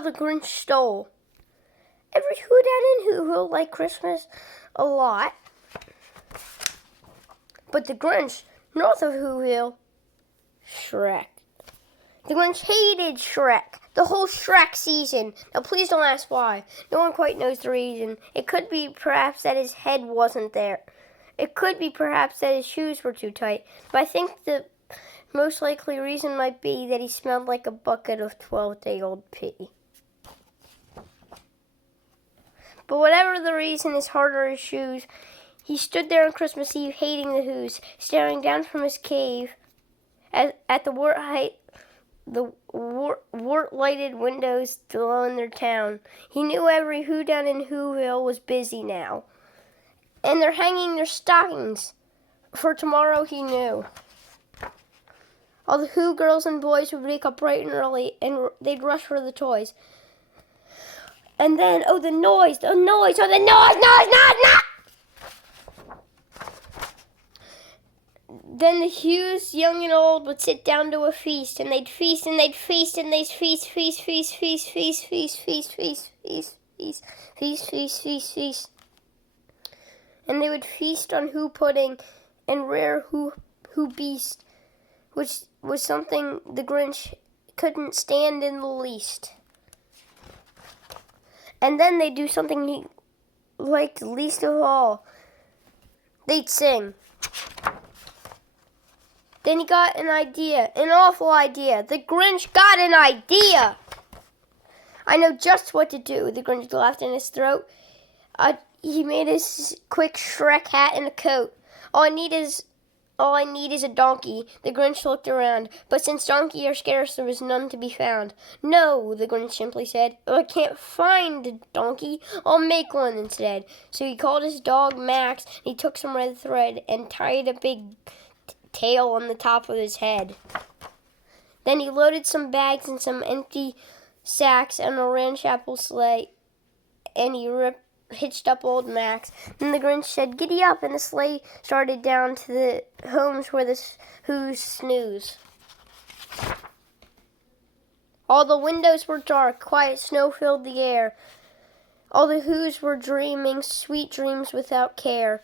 the Grinch stole. Every who dad and who liked Christmas a lot. But the Grinch, north of Who Hill, Shrek. The Grinch hated Shrek the whole Shrek season. Now please don't ask why. No one quite knows the reason. It could be perhaps that his head wasn't there. It could be perhaps that his shoes were too tight. But I think the most likely reason might be that he smelled like a bucket of 12-day-old pee. But whatever the reason, his heart or his shoes, he stood there on Christmas Eve hating the Who's, staring down from his cave at the wart-lighted windows below in their town. He knew every Who down in Whoville was busy now. And they're hanging their stockings for tomorrow, he knew. All the Who girls and boys would wake up bright and early, and they'd rush for the toys. And then, the noise! Then the Hughes, young and old, would sit down to a feast, and they'd feast, and they'd feast, and they'd feast. And they would feast on Who pudding and rare Who beast, which was something the Grinch couldn't stand in the least. And then they'd do something he liked least of all. They'd sing. Then he got an idea, an awful idea. The Grinch got an idea. I know just what to do, the Grinch laughed in his throat. He made his quick Shrek hat and a coat. All I need is a donkey. The Grinch looked around, but since donkeys are scarce, there was none to be found. No, the Grinch simply said, I can't find a donkey. I'll make one instead. So he called his dog Max, and he took some red thread and tied a big tail on the top of his head. Then he loaded some bags and some empty sacks on a ramshackle sleigh, and he hitched up old Max. Then the Grinch said, "Giddy up," and the sleigh started down to the homes where the Who's snooze. All the windows were dark, quiet snow filled the air. All the Who's were dreaming sweet dreams without care.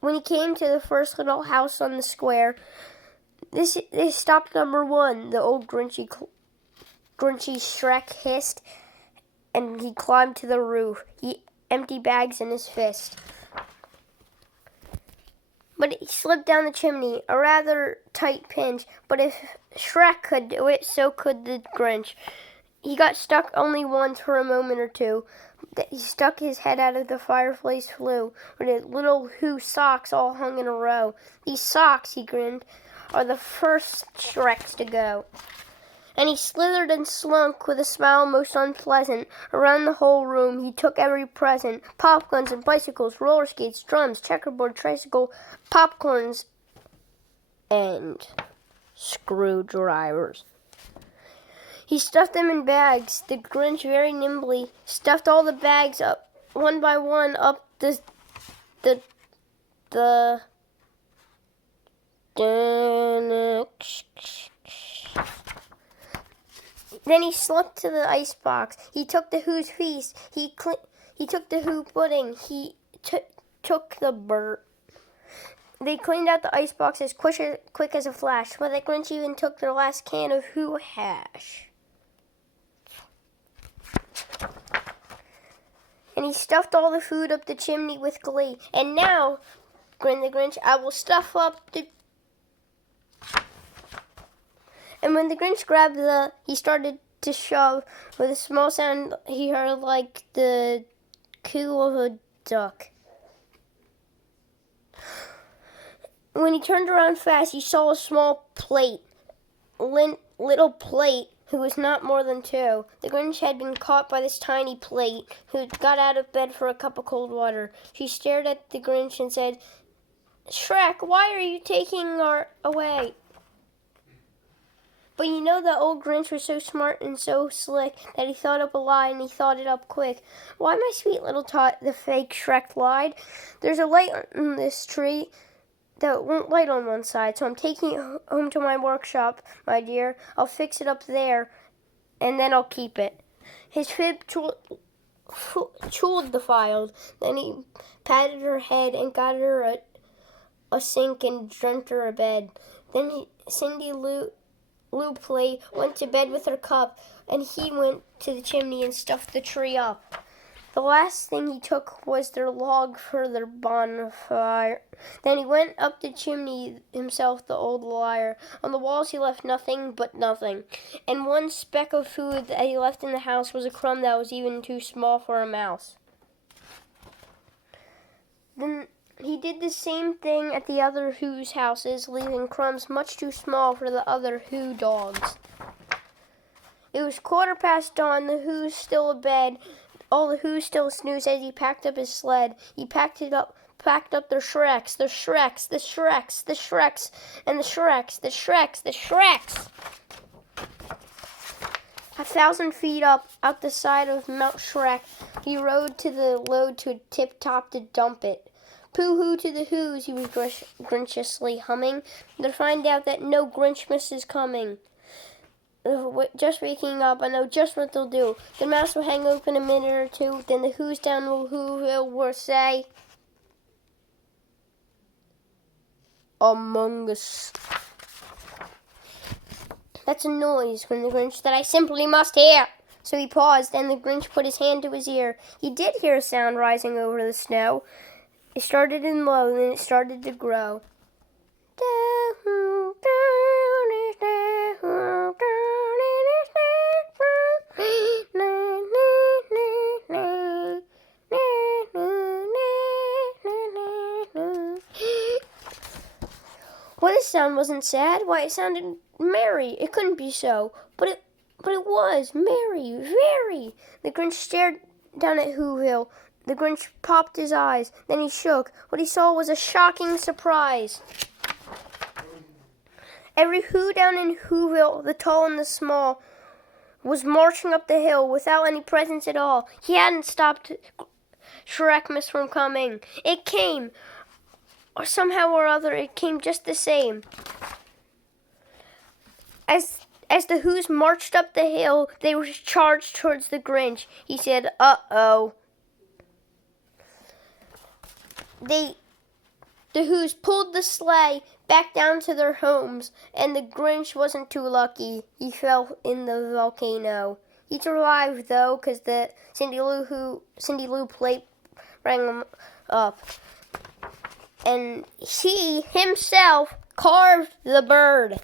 When he came to the first little house on the square, they stopped number 1, the old Grinchy Shrek hissed, and he climbed to the roof, empty bags in his fist. But he slipped down the chimney, a rather tight pinch, but if Shrek could do it, so could the Grinch. He got stuck only once for a moment or two. He stuck his head out of the fireplace flue, where the little Who socks all hung in a row. These socks, he grinned, are the first Shreks to go. And he slithered and slunk with a smile most unpleasant. Around the whole room he took every present, pop guns and bicycles, roller skates, drums, checkerboard, tricycle, popcorns, and screwdrivers. He stuffed them in bags. The Grinch very nimbly stuffed all the bags up, one by one, up the Then he slunk to the icebox. He took the Who's feast. He took the Who pudding. He took the bird. They cleaned out the icebox as quick as a flash, but the Grinch even took their last can of Who hash. And he stuffed all the food up the chimney with glee. And now, grinned the Grinch, I will stuff up the... And when the Grinch grabbed he started to shove. With a small sound he heard like the coo of a duck. When he turned around fast, he saw a small plate, little plate, who was not more than 2. The Grinch had been caught by this tiny plate, who got out of bed for a cup of cold water. She stared at the Grinch and said, Shrek, why are you taking our away? But you know the old Grinch was so smart and so slick that he thought up a lie, and he thought it up quick. Why, my sweet little tot, the fake Shrek lied. There's a light on this tree that won't light on one side, so I'm taking it home to my workshop, my dear. I'll fix it up there, and then I'll keep it. His fib chewed the file. Then he patted her head and got her a sink and drenched her a bed. Then Cindy Lou Play went to bed with her cup, and he went to the chimney and stuffed the tree up. The last thing he took was their log for their bonfire. Then he went up the chimney himself, the old liar. On the walls he left nothing but nothing. And one speck of food that he left in the house was a crumb that was even too small for a mouse. Then he did the same thing at the other Who's houses, leaving crumbs much too small for the other Who dogs. It was 15:15. The Who's still abed. All the Who's still snoozed as he packed up his sled. He packed up their Shreks, the Shreks, the Shreks, the Shreks, and the Shreks, the Shreks, the Shreks. 1,000 feet up, out the side of Mount Shrek, he rode to the load to a tip-top to dump it. Pooh-hoo to the Who's, he was grinchiously humming, to find out that no Grinchmas is coming. Just waking up, I know just what they'll do. The mouse will hang open a minute or two, then the Who's down the Whoville will say, Among Us. That's a noise from the Grinch that I simply must hear. So he paused, and the Grinch put his hand to his ear. He did hear a sound rising over the snow. It started in low, then it started to grow. Well, this sound wasn't sad. Why, it sounded merry. It couldn't be so. But it was merry, very. The Grinch stared down at Whoville. The Grinch popped his eyes. Then he shook. What he saw was a shocking surprise. Every Who down in Whoville, the tall and the small, was marching up the hill without any presents at all. He hadn't stopped Shrekmas from coming. It came. Or somehow or other, it came just the same. As the Who's marched up the hill, they were charged towards the Grinch. He said, uh-oh. The Who's pulled the sleigh back down to their homes, and the Grinch wasn't too lucky. He fell in the volcano. He survived, though, because the Cindy Lou Plate rang him up. And he himself carved the bird.